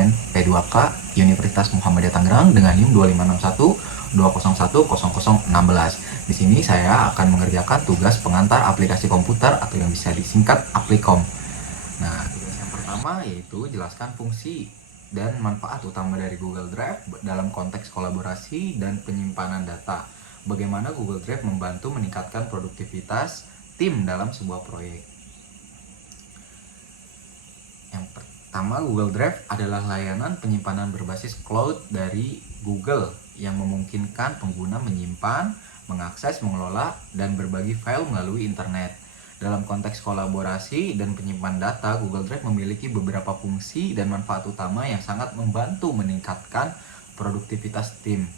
dosen P2K Universitas Muhammadiyah Tangerang dengan NIM 2561201016. Di sini saya akan mengerjakan tugas pengantar aplikasi komputer atau yang bisa disingkat Aplikom. Nah, tugas yang pertama yaitu jelaskan fungsi dan manfaat utama dari Google Drive dalam konteks kolaborasi dan penyimpanan data. Bagaimana Google Drive membantu meningkatkan produktivitas tim dalam sebuah proyek. Yang pertama, Google Drive adalah layanan penyimpanan berbasis cloud dari Google yang memungkinkan pengguna menyimpan, mengakses, mengelola, dan berbagi file melalui internet. Dalam konteks kolaborasi dan penyimpan data, Google Drive memiliki beberapa fungsi dan manfaat utama yang sangat membantu meningkatkan produktivitas tim.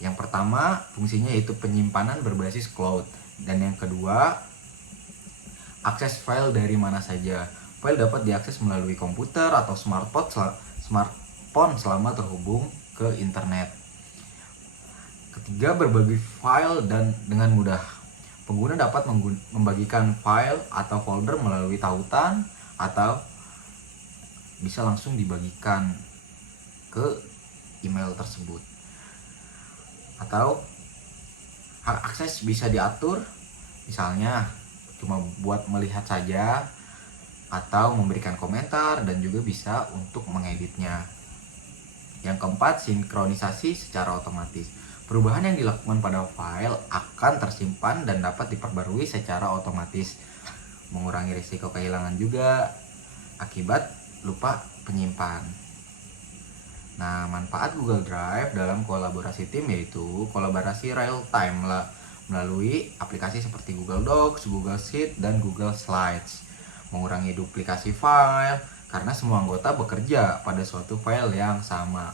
Yang pertama, fungsinya yaitu penyimpanan berbasis cloud. Dan yang kedua, akses file dari mana saja. File dapat diakses melalui komputer atau smartphone selama terhubung ke internet. Ketiga, berbagi file dan dengan mudah. Pengguna dapat membagikan file atau folder melalui tautan atau bisa langsung dibagikan ke email tersebut. Atau hak akses bisa diatur, misalnya cuma buat melihat saja atau memberikan komentar, dan juga bisa untuk mengeditnya. Yang keempat, sinkronisasi secara otomatis. Perubahan yang dilakukan pada file akan tersimpan dan dapat diperbarui secara otomatis, mengurangi risiko kehilangan juga akibat lupa penyimpan. Nah, manfaat Google Drive dalam kolaborasi tim yaitu kolaborasi real time melalui aplikasi seperti Google Docs, Google Sheet, dan Google Slides. Mengurangi duplikasi file karena semua anggota bekerja pada suatu file yang sama.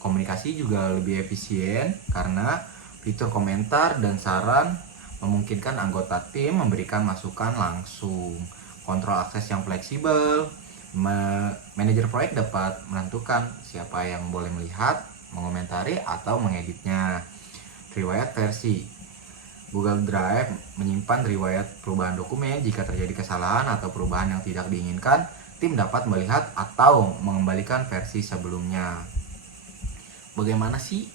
Komunikasi juga lebih efisien karena fitur komentar dan saran memungkinkan anggota tim memberikan masukan langsung. Kontrol akses yang fleksibel. Manajer proyek dapat menentukan siapa yang boleh melihat, mengomentari, atau mengeditnya. Riwayat versi. Google Drive menyimpan riwayat perubahan dokumen. Jika terjadi kesalahan atau perubahan yang tidak diinginkan, tim dapat melihat atau mengembalikan versi sebelumnya. Bagaimana sih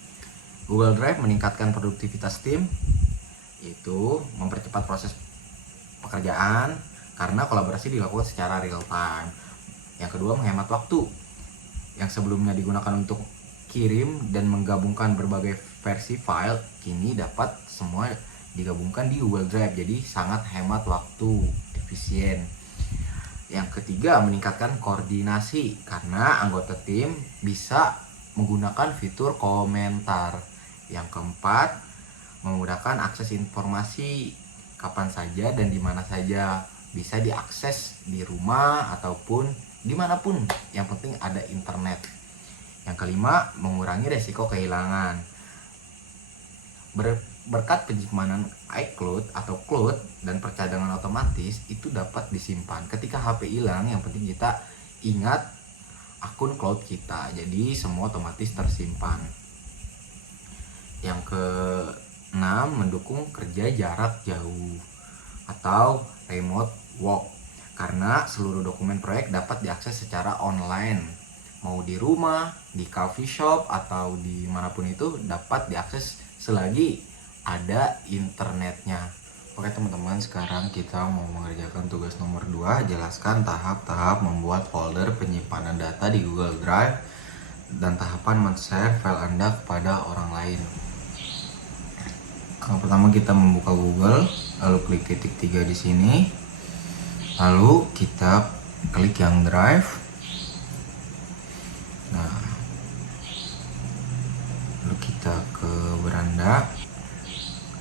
Google Drive meningkatkan produktivitas tim? Yaitu mempercepat proses pekerjaan karena kolaborasi dilakukan secara real time. Yang kedua, menghemat waktu. Yang sebelumnya digunakan untuk kirim dan menggabungkan berbagai versi file, kini dapat semua digabungkan di Google Drive, jadi sangat hemat waktu, efisien. Yang ketiga, meningkatkan koordinasi karena anggota tim bisa menggunakan fitur komentar. Yang keempat, memudahkan akses informasi kapan saja dan di mana saja, bisa diakses di rumah ataupun dimanapun, yang penting ada internet. Yang kelima, mengurangi resiko kehilangan. Berkat penyimpanan iCloud atau cloud dan percadangan otomatis, itu dapat disimpan. Ketika HP hilang, yang penting kita ingat akun cloud kita, jadi semua otomatis tersimpan. Yang keenam, mendukung kerja jarak jauh atau remote work karena seluruh dokumen proyek dapat diakses secara online, mau di rumah, di coffee shop, atau dimanapun itu dapat diakses selagi ada internetnya. Oke teman-teman, sekarang kita mau mengerjakan tugas nomor 2, jelaskan tahap-tahap membuat folder penyimpanan data di Google Drive dan tahapan men-share file Anda kepada orang lain. Yang pertama, kita membuka Google, lalu klik titik 3 di sini. Lalu kita klik yang Drive. Nah, lalu kita ke beranda,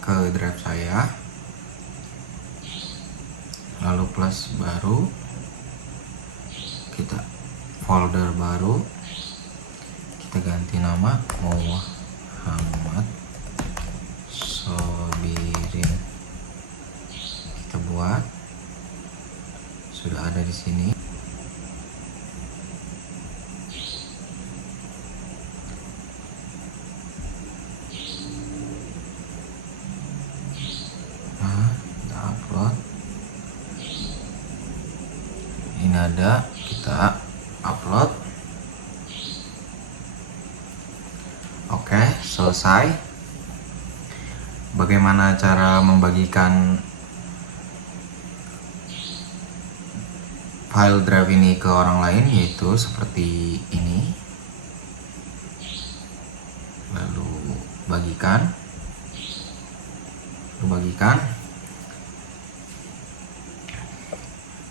ke drive saya, lalu plus baru, kita folder baru, kita ganti nama Muhammad Sobirin, kita buat, sudah ada di sini. Ini ada, kita upload. selesai. Bagaimana cara membagikan file drive ini ke orang lain, yaitu seperti ini. Lalu bagikan.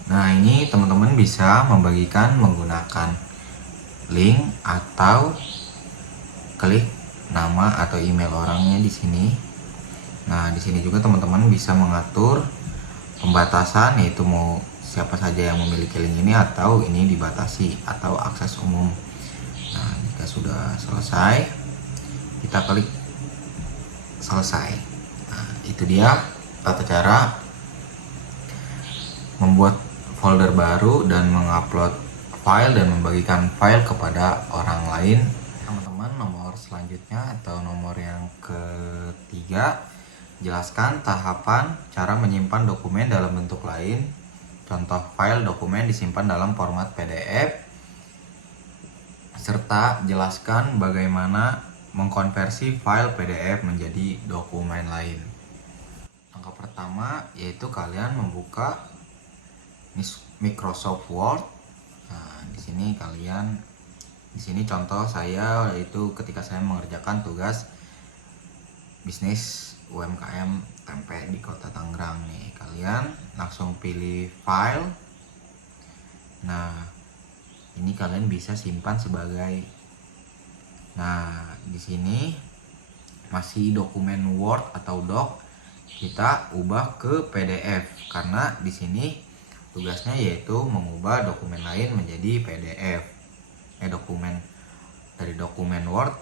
Nah, ini teman-teman bisa membagikan menggunakan link atau klik nama atau email orangnya di sini. Nah, di sini juga teman-teman bisa mengatur pembatasan, yaitu mau siapa saja yang memiliki link ini atau ini dibatasi atau akses umum. Nah, jika sudah selesai, kita klik selesai. Nah, itu dia tata cara membuat folder baru dan mengupload file dan membagikan file kepada orang lain. Teman-teman, nomor selanjutnya atau nomor yang ketiga, jelaskan tahapan cara menyimpan dokumen dalam bentuk lain. Contoh file dokumen disimpan dalam format PDF, serta jelaskan bagaimana mengkonversi file PDF menjadi dokumen lain. Langkah pertama yaitu kalian membuka Microsoft Word. Nah, di sini contoh saya, yaitu ketika saya mengerjakan tugas bisnis UMKM tempe di Kota Tangerang nih. Kalian langsung pilih file. Nah, ini kalian bisa simpan sebagai. Nah, di sini masih dokumen Word atau Doc, kita ubah ke PDF karena di sini tugasnya yaitu mengubah dokumen lain menjadi PDF. Dokumen dari dokumen Word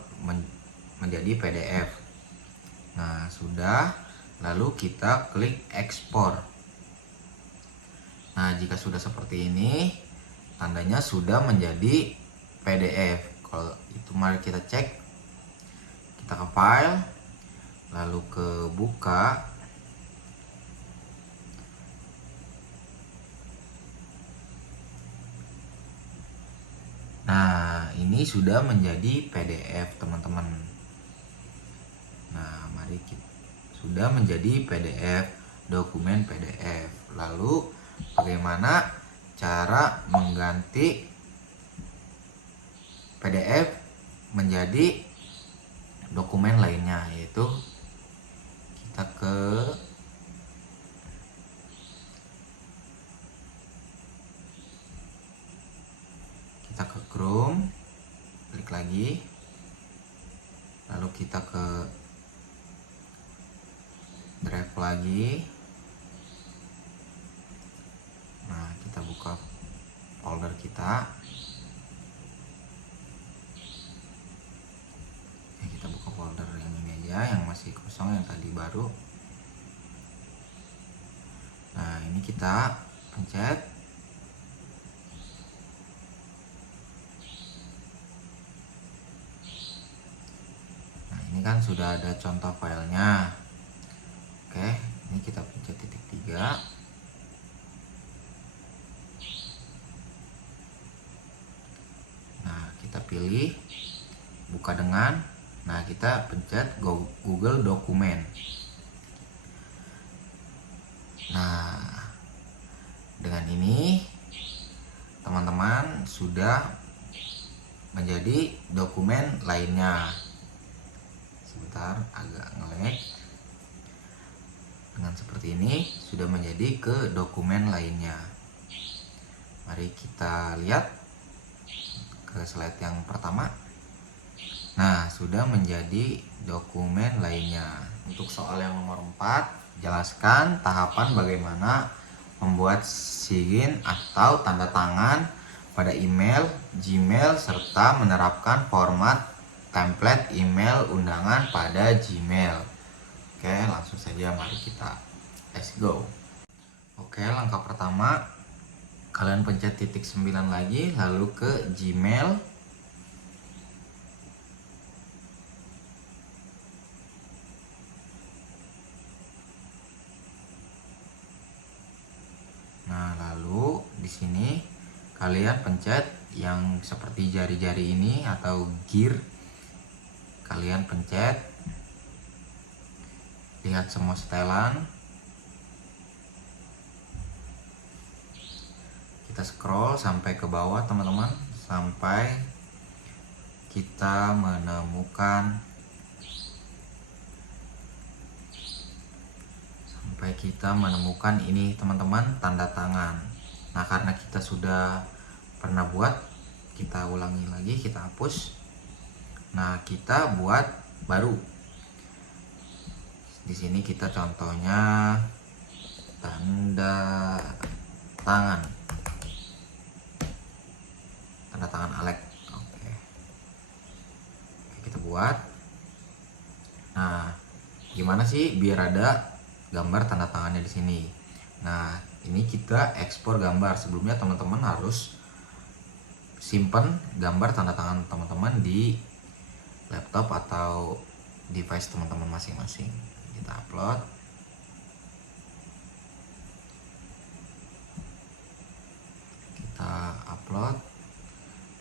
menjadi PDF. Nah, sudah. Lalu kita klik ekspor. Nah, jika sudah seperti ini, tandanya sudah menjadi PDF. Kalau itu, mari kita cek. Kita ke file, lalu ke buka. Nah, ini sudah menjadi PDF, teman-teman. Nah, mari kita sudah menjadi PDF, dokumen PDF. Lalu bagaimana cara mengganti PDF menjadi dokumen lainnya, yaitu kita ke Chrome, klik lagi, lalu kita ke Drive lagi. Nah, kita buka folder kita. Kita buka folder yang ini aja, yang masih kosong, yang tadi baru. Nah, ini kita pencet. Nah, ini kan sudah ada contoh filenya. Oke, ini kita pencet titik 3. Nah, kita pilih buka dengan. Nah, kita pencet Google Dokumen. Nah, dengan ini teman-teman sudah menjadi dokumen lainnya. Sebentar, agak nge-lag. Dengan seperti ini sudah menjadi ke dokumen lainnya. Mari kita lihat ke slide yang pertama. Nah, sudah menjadi dokumen lainnya. Untuk soal yang nomor 4, jelaskan tahapan bagaimana membuat sign atau tanda tangan pada email, Gmail, serta menerapkan format template email undangan pada Gmail. Oke, langsung saja mari kita let's go. Oke, langkah pertama kalian pencet titik 9 lagi, lalu ke Gmail. Nah, lalu di sini kalian pencet yang seperti jari-jari ini atau gear. kalian pencet, lihat semua setelan. Kita scroll sampai ke bawah teman-teman, sampai kita menemukan ini teman-teman, tanda tangan. Nah, karena kita sudah pernah buat, kita ulangi lagi, kita hapus. Nah, kita buat baru. Di sini kita contohnya tanda tangan Alek. Oke, kita buat. Nah, gimana sih biar ada gambar tanda tangannya di sini? Nah, ini kita ekspor gambar. Sebelumnya teman-teman harus simpan gambar tanda tangan teman-teman di laptop atau device teman-teman masing-masing. Kita upload.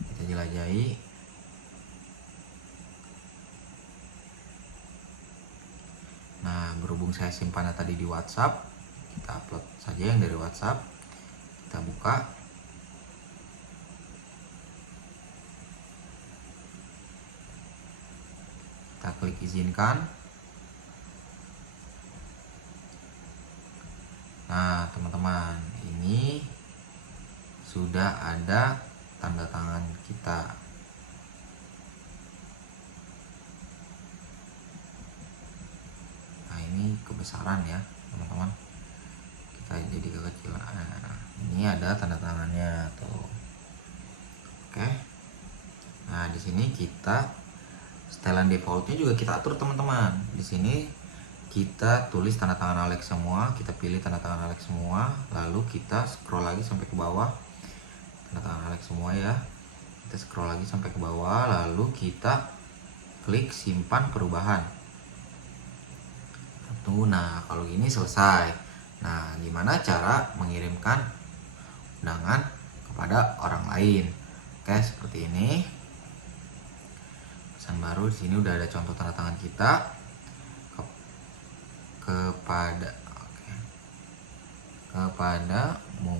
Kita jelajahi. Nah, berhubung saya simpannya tadi di WhatsApp, kita upload saja yang dari WhatsApp. Kita buka. Kita klik izinkan. Nah, teman-teman, ini sudah ada tanda tangan kita. Nah, ini kebesaran ya teman-teman, kita jadi kekecilan. Nah, ini ada tanda tangannya tuh. Oke. Nah, di sini kita setelan defaultnya juga kita atur teman-teman. Di sini kita tulis tanda tangan Alex semua, kita pilih tanda tangan Alex semua, lalu kita scroll lagi sampai ke bawah. Tanda tangan Alex semua ya. Kita scroll lagi sampai ke bawah, lalu kita klik simpan perubahan. Nah, kalau gini selesai. Nah, gimana cara mengirimkan undangan kepada orang lain? Oke, seperti ini. Pesan baru, di sini udah ada contoh tanda tangan kita kepadamu.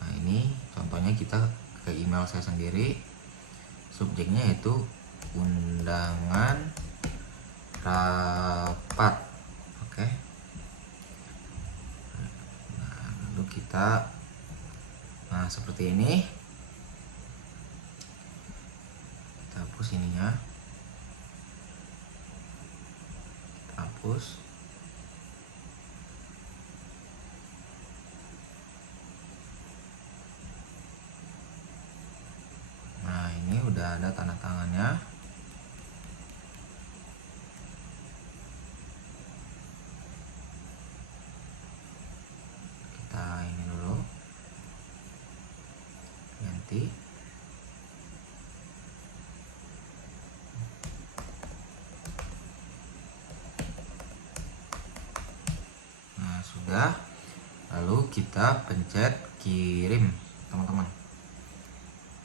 Nah, ini contohnya kita ke email saya sendiri. Subjeknya yaitu undangan rapat. Oke. Nah, lalu kita seperti ini. Kita hapus ininya. Kita hapus. Nah, ini udah ada tanda tangannya. Kita ini dulu, ganti. Nah, sudah. Lalu kita pencet kirim teman-teman.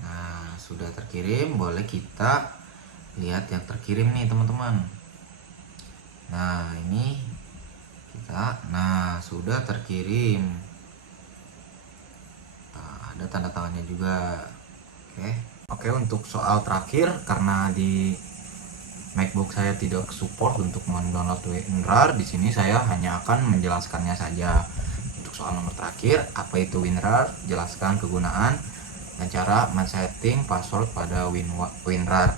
Nah, sudah terkirim. Boleh kita lihat yang terkirim nih teman-teman. Nah, ini kita, nah sudah terkirim. Nah, ada tanda tangannya juga. Oke, untuk soal terakhir, karena di MacBook saya tidak support untuk mendownload WinRAR, di sini saya hanya akan menjelaskannya saja. Untuk soal nomor terakhir, apa itu WinRAR? Jelaskan kegunaan dan cara men-setting password pada WinRAR.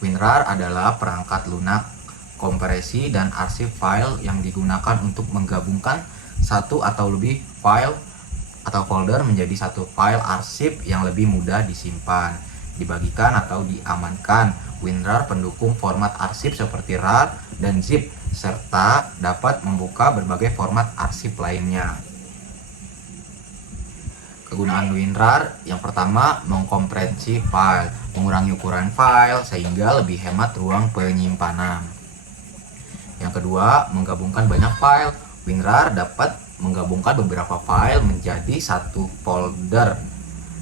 WinRAR adalah perangkat lunak, kompresi, dan arsip file yang digunakan untuk menggabungkan satu atau lebih file atau folder menjadi satu file arsip yang lebih mudah disimpan, dibagikan, atau diamankan. WinRAR pendukung format arsip seperti RAR dan zip, serta dapat membuka berbagai format arsip lainnya. Kegunaan WinRAR yang pertama, mengkompresi file, mengurangi ukuran file sehingga lebih hemat ruang penyimpanan. Yang kedua, menggabungkan banyak file. WinRAR dapat menggabungkan beberapa file menjadi satu folder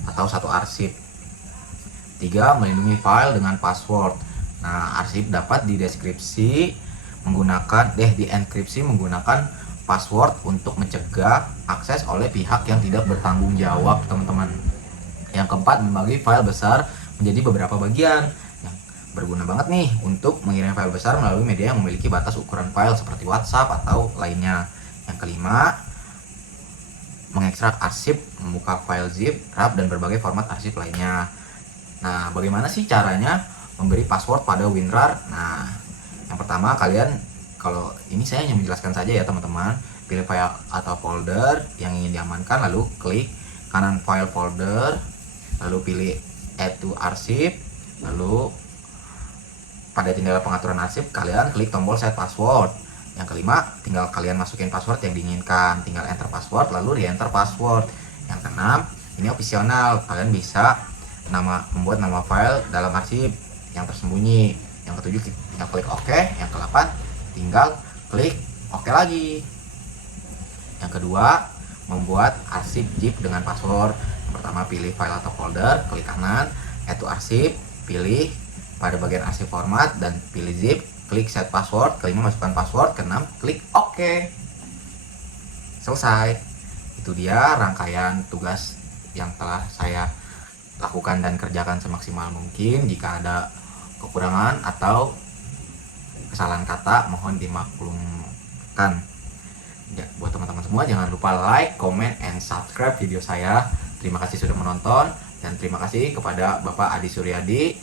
atau satu arsip. 3. Melindungi file dengan password. Nah, arsip dapat dienkripsi menggunakan password untuk mencegah akses oleh pihak yang tidak bertanggung jawab, teman-teman. Yang keempat, membagi file besar menjadi beberapa bagian. Yang berguna banget nih untuk mengirim file besar melalui media yang memiliki batas ukuran file seperti WhatsApp atau lainnya. Yang kelima, mengekstrak arsip, membuka file zip, RAR, dan berbagai format arsip lainnya. Nah, bagaimana sih caranya memberi password pada WinRAR? Nah, yang pertama, kalian, kalau ini saya hanya menjelaskan saja ya teman-teman, pilih file atau folder yang ingin diamankan, lalu klik kanan file folder, lalu pilih add to arsip, lalu pada jendela pengaturan arsip kalian klik tombol set password. Yang kelima, tinggal kalian masukin password yang diinginkan, tinggal enter password lalu re-enter password. Yang keenam, ini opsional, kalian bisa membuat nama file dalam arsip yang tersembunyi. Yang ketujuh, tinggal klik OK. Yang ke-8, tinggal klik OK lagi. Yang kedua, membuat arsip zip dengan password. Yang pertama, pilih file atau folder, klik kanan, add to arsip, pilih pada bagian arsip format dan pilih zip, klik set password. Kelima, masukkan password. Keenam, klik OK. Selesai. Itu dia rangkaian tugas yang telah saya lakukan dan kerjakan semaksimal mungkin. Jika ada kekurangan atau kesalahan kata, mohon dimaklumkan. Ya, buat teman-teman semua, jangan lupa like, comment, and subscribe video saya. Terima kasih sudah menonton, dan terima kasih kepada Bapak Adi Suryadi